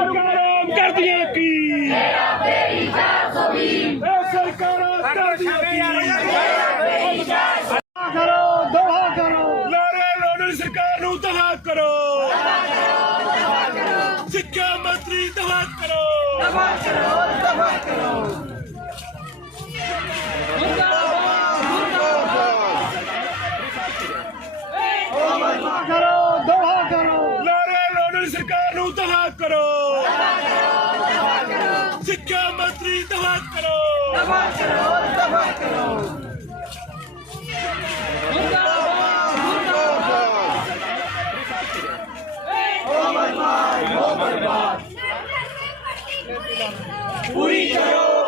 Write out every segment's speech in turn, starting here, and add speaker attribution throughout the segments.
Speaker 1: ਸਰਕਾਰਾਂ ਕਰਦੀਆਂ ਕੀ? ਮੇਰਾ ਫੇਰੀ 420 ਸਰਕਾਰਾਂ ਕਰਦੀਆਂ ਕੀ? ਕਰੋ ਦਵਾ ਕਰੋ। ਨਾਰੇ ਲਾਉਣ ਸਰਕਾਰ ਨੂੰ ਦਵਾ ਕਰੋ। ਸਿੱਖਿਆ ਮੰਤਰੀ ਦਵਾ ਕਰੋ ਕਰੋ ਦਵਾ ਕਰੋ ਨਾਰੇ ਲਾਉਣ ਸਰਕਾਰ ਨੂੰ ਦਵਾ ਕਰੋ ਸਿੱਖਿਆ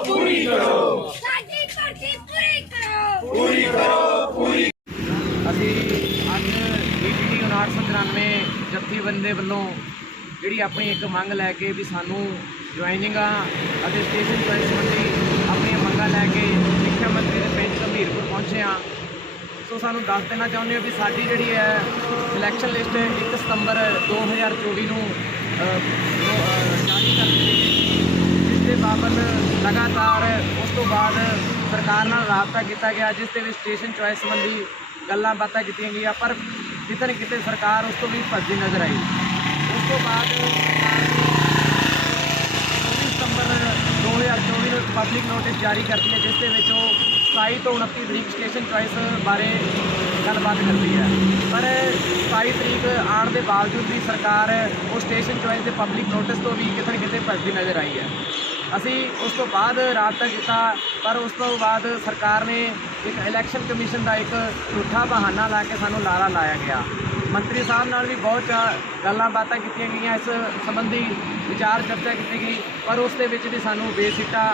Speaker 1: ਮੰਤਰੀ ਦਵਾ ਕਰੋ
Speaker 2: ਸਾਡੀ ਭਰਤੀ ਪੂਰੀ ਕਰੋ
Speaker 3: ਅਸੀਂ ਅੱਜ ਡੀਟੀਡੀ 999 ਜਥੇਬੰਦੀ ਵੱਲੋਂ ਜਿਹੜੀ ਆਪਣੀ ਇੱਕ ਮੰਗ ਲੈ ਕੇ ਵੀ ਸਾਨੂੰ ਜੁਆਇਨਿੰਗਾਂ ਅਤੇ ਸਟੇਸ਼ਨ ਚੋਇਸ ਸੰਬੰਧੀ ਆਪਣੀਆਂ ਮੰਗਾਂ ਲੈ ਕੇ ਸਿੱਖਿਆ ਮੰਤਰੀ ਦੇ ਪਿੰਡ ਗੰਭੀਰਪੁਰ ਪਹੁੰਚੇ ਹਾਂ। ਸੋ ਸਾਨੂੰ ਦੱਸ ਦੇਣਾ ਚਾਹੁੰਦੇ ਹਾਂ ਵੀ ਸਾਡੀ ਜਿਹੜੀ ਹੈ ਸਿਲੈਕਸ਼ਨ ਲਿਸਟ 1 ਸਤੰਬਰ 2024 ਨੂੰ ਅ, ਨੂੰ, ਜਾਰੀ ਕਰ ਦਿੱਤੀ ਜਿਸ ਦੇ ਬਾਬਤ ਲਗਾਤਾਰ ਉਸ ਤੋਂ ਬਾਅਦ ਸਰਕਾਰ ਨਾਲ ਰਾਬਤਾ ਕੀਤਾ ਗਿਆ ਜਿਸ ਦੇ ਵਿੱਚ ਸਟੇਸ਼ਨ ਚੁਆਇਸ ਸੰਬੰਧੀ ਗੱਲਾਂ ਬਾਤਾਂ ਕੀਤੀਆਂ ਗਈਆਂ ਪਰ ਕਿਤੇ ਨਾ ਕਿਤੇ ਸਰਕਾਰ ਉਸ ਤੋਂ ਵੀ ਭੱਜਦੀ ਨਜ਼ਰ ਆਈ। ਤੋਂ ਬਾਅਦ ਸਰਕਾਰ ਨੇ 24 ਸਤੰਬਰ 2024 ਨੂੰ ਪਬਲਿਕ ਨੋਟਿਸ ਜਾਰੀ ਕਰਦੀ ਹੈ, ਜਿਸ ਦੇ ਵਿੱਚ ਉਹ 27 ਤੋਂ 29 ਤਰੀਕ ਸਟੇਸ਼ਨ ਚੁਆਇਸ ਬਾਰੇ ਗੱਲਬਾਤ ਕਰਦੀ ਹੈ। ਪਰ 27 ਤਰੀਕ ਆਉਣ ਦੇ ਬਾਵਜੂਦ ਵੀ ਸਰਕਾਰ ਉਹ ਸਟੇਸ਼ਨ ਚੁਆਇਸ ਦੇ ਪਬਲਿਕ ਨੋਟਿਸ ਤੋਂ ਵੀ ਕਿਤੇ ਨਾ ਕਿਤੇ ਭੱਜਦੀ ਨਜ਼ਰ ਆਈ ਹੈ। ਅਸੀਂ ਉਸ ਤੋਂ ਬਾਅਦ ਰਾਤ ਰਾਬਤਾ ਕੀਤਾ, ਪਰ ਉਸ ਤੋਂ ਬਾਅਦ ਸਰਕਾਰ ਨੇ ਇੱਕ ਇਲੈਕਸ਼ਨ ਕਮਿਸ਼ਨ ਦਾ ਇੱਕ ਝੂਠਾ ਬਹਾਨਾ ਲਾ ਕੇ ਸਾਨੂੰ ਲਾਰਾ ਲਾਇਆ ਗਿਆ। ਮੰਤਰੀ ਸਾਹਿਬ ਨਾਲ ਵੀ ਬਹੁਤ ਗੱਲਾਂ ਬਾਤਾਂ ਕੀਤੀਆਂ ਗਈਆਂ, ਇਸ ਸੰਬੰਧੀ ਵਿਚਾਰ ਚਰਚਾ ਕੀਤੀ ਗਈ, ਪਰ ਉਸ ਦੇ ਵਿੱਚ ਵੀ ਸਾਨੂੰ ਬੇਸਿੱਟਾ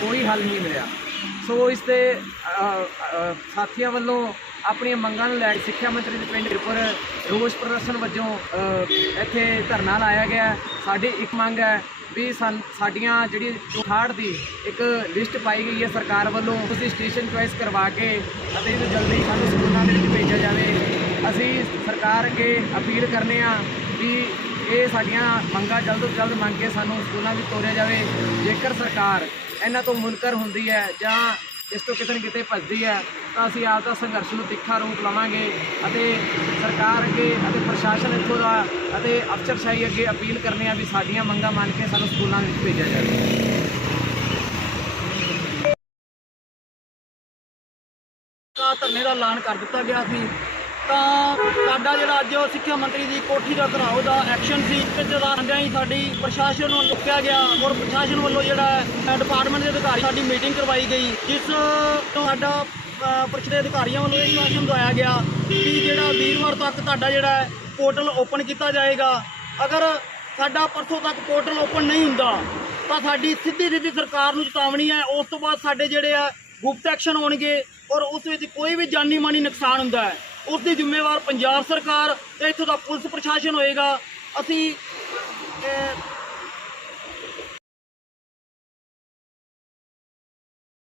Speaker 3: ਕੋਈ ਹੱਲ ਨਹੀਂ ਮਿਲਿਆ। ਸੋ ਇਸ ਤੇ ਸਾਥੀਆਂ ਵੱਲੋਂ ਆਪਣੀਆਂ ਮੰਗਾਂ ਨੂੰ ਲੈ ਕੇ ਸਿੱਖਿਆ ਮੰਤਰੀ ਦੇ ਪਿੰਡ ਉੱਪਰ ਰੋਸ ਪ੍ਰਦਰਸ਼ਨ ਵਜੋਂ ਇੱਥੇ ਧਰਨਾ ਲਾਇਆ ਗਿਆ। ਸਾਡੀ ਇੱਕ ਮੰਗ ਹੈ ਵੀ ਸਾਨ- ਸਾਡੀਆਂ ਜਿਹੜੀ 68 ਦੀ ਇੱਕ ਲਿਸਟ ਪਾਈ ਗਈ ਹੈ ਸਰਕਾਰ ਵੱਲੋਂ, ਤੁਸੀਂ ਸਟੇਸ਼ਨ ਚੁਆਇਸ ਕਰਵਾ ਕੇ ਅਤੇ ਇਹਨੂੰ ਜਲਦੀ ਸਾਨੂੰ ਸਕੂਲਾਂ ਦੇ ਵਿੱਚ ਭੇਜਿਆ ਜਾਵੇ। ਅਸੀਂ ਸਰਕਾਰ ਅੱਗੇ ਅਪੀਲ ਕਰਨੇ ਆ ਵੀ ਇਹ ਸਾਡੀਆਂ ਮੰਗਾਂ ਜਲਦ ਤੋਂ ਜਲਦ ਮੰਗ ਕੇ ਸਾਨੂੰ ਸਕੂਲਾਂ ਵਿੱਚ ਤੋਰਿਆ ਜਾਵੇ। ਜੇਕਰ ਸਰਕਾਰ ਇਹਨਾਂ ਤੋਂ ਮੁਨਕਰ ਹੁੰਦੀ ਹੈ ਜਾਂ ਇਸ ਤੋਂ ਕਿਤੇ ਨਾ ਕਿਤੇ ਭੱਜਦੀ ਹੈ, ਤਾਂ ਅਸੀਂ ਆਪ ਦਾ ਸੰਘਰਸ਼ ਨੂੰ ਤਿੱਖਾ ਰੂਪ ਲਵਾਂਗੇ ਅਤੇ ਸਰਕਾਰ ਅੱਗੇ ਅਤੇ ਪ੍ਰਸ਼ਾਸਨ ਇੱਥੋਂ ਦਾ ਅਤੇ ਅਫਸਰਸ਼ਾਹੀ ਅੱਗੇ ਅਪੀਲ ਕਰਨੇ ਆ ਵੀ ਸਾਡੀਆਂ ਮੰਗਾਂ ਮੰਨ ਕੇ ਸਾਨੂੰ ਸਕੂਲਾਂ ਵਿੱਚ ਭੇਜਿਆ ਜਾਵੇ।
Speaker 4: ਧਰਨੇ ਦਾ ਐਲਾਨ ਕਰ ਦਿੱਤਾ ਗਿਆ ਸੀ। ਤਾਂ ਸਾਡਾ ਜਿਹੜਾ ਅੱਜ ਸਿੱਖਿਆ ਮੰਤਰੀ ਦੀ ਕੋਠੀ ਦਾ ਘਰਾਓ ਦਾ ਐਕਸ਼ਨ ਸੀ ਤੇ ਜਦਾਂਦਿਆਂ ਹੀ ਸਾਡੀ ਪ੍ਰਸ਼ਾਸਨ ਨੂੰ ਚੁੱਕਿਆ ਗਿਆ। ਔਰ ਪ੍ਰਸ਼ਾਸਨ ਵੱਲੋਂ ਜਿਹੜਾ ਡਿਪਾਰਟਮੈਂਟ ਦੇ ਅਧਿਕਾਰੀ ਸਾਡੀ ਮੀਟਿੰਗ ਕਰਵਾਈ ਗਈ ਜਿਸ ਤੋਂ ਸਾਡਾ ਅ, ਦੇ ਅਧਿਕਾਰੀਆਂ ਵੱਲੋਂ ਇਹ ਆਸ਼ਵਾਸਨ ਦਵਾਇਆ ਗਿਆ ਕਿ ਜਿਹੜਾ ਵੀਰਵਾਰ ਤੱਕ ਤੁਹਾਡਾ ਜਿਹੜਾ ਪੋਰਟਲ ਓਪਨ ਕੀਤਾ ਜਾਏਗਾ। ਅਗਰ ਸਾਡਾ ਪਰਸੋਂ ਤੱਕ ਪੋਰਟਲ ਓਪਨ ਨਹੀਂ ਹੁੰਦਾ ਤਾਂ ਸਾਡੀ ਸਿੱਧੀ ਸਿੱਧੀ ਸਰਕਾਰ ਨੂੰ ਚੇਤਾਵਨੀ ਹੈ ਉਸ ਤੋਂ ਬਾਅਦ ਸਾਡੇ ਜਿਹੜੇ ਆ ਗੁਪਤ ਐਕਸ਼ਨ ਹੋਣਗੇ। ਔਰ ਉਸ ਵਿੱਚ ਕੋਈ ਵੀ ਜਾਨੀ ਮਾਨੀ ਨੁਕਸਾਨ ਹੁੰਦਾ ਹੈ। ਉਸ ਦੀ ਜ਼ਿੰਮੇਵਾਰ ਪੰਜਾਬ ਸਰਕਾਰ ਤੇ ਇੱਥੋਂ ਦਾ ਪੁਲਿਸ ਪ੍ਰਸ਼ਾਸਨ ਹੋਏਗਾ। ਅਸੀਂ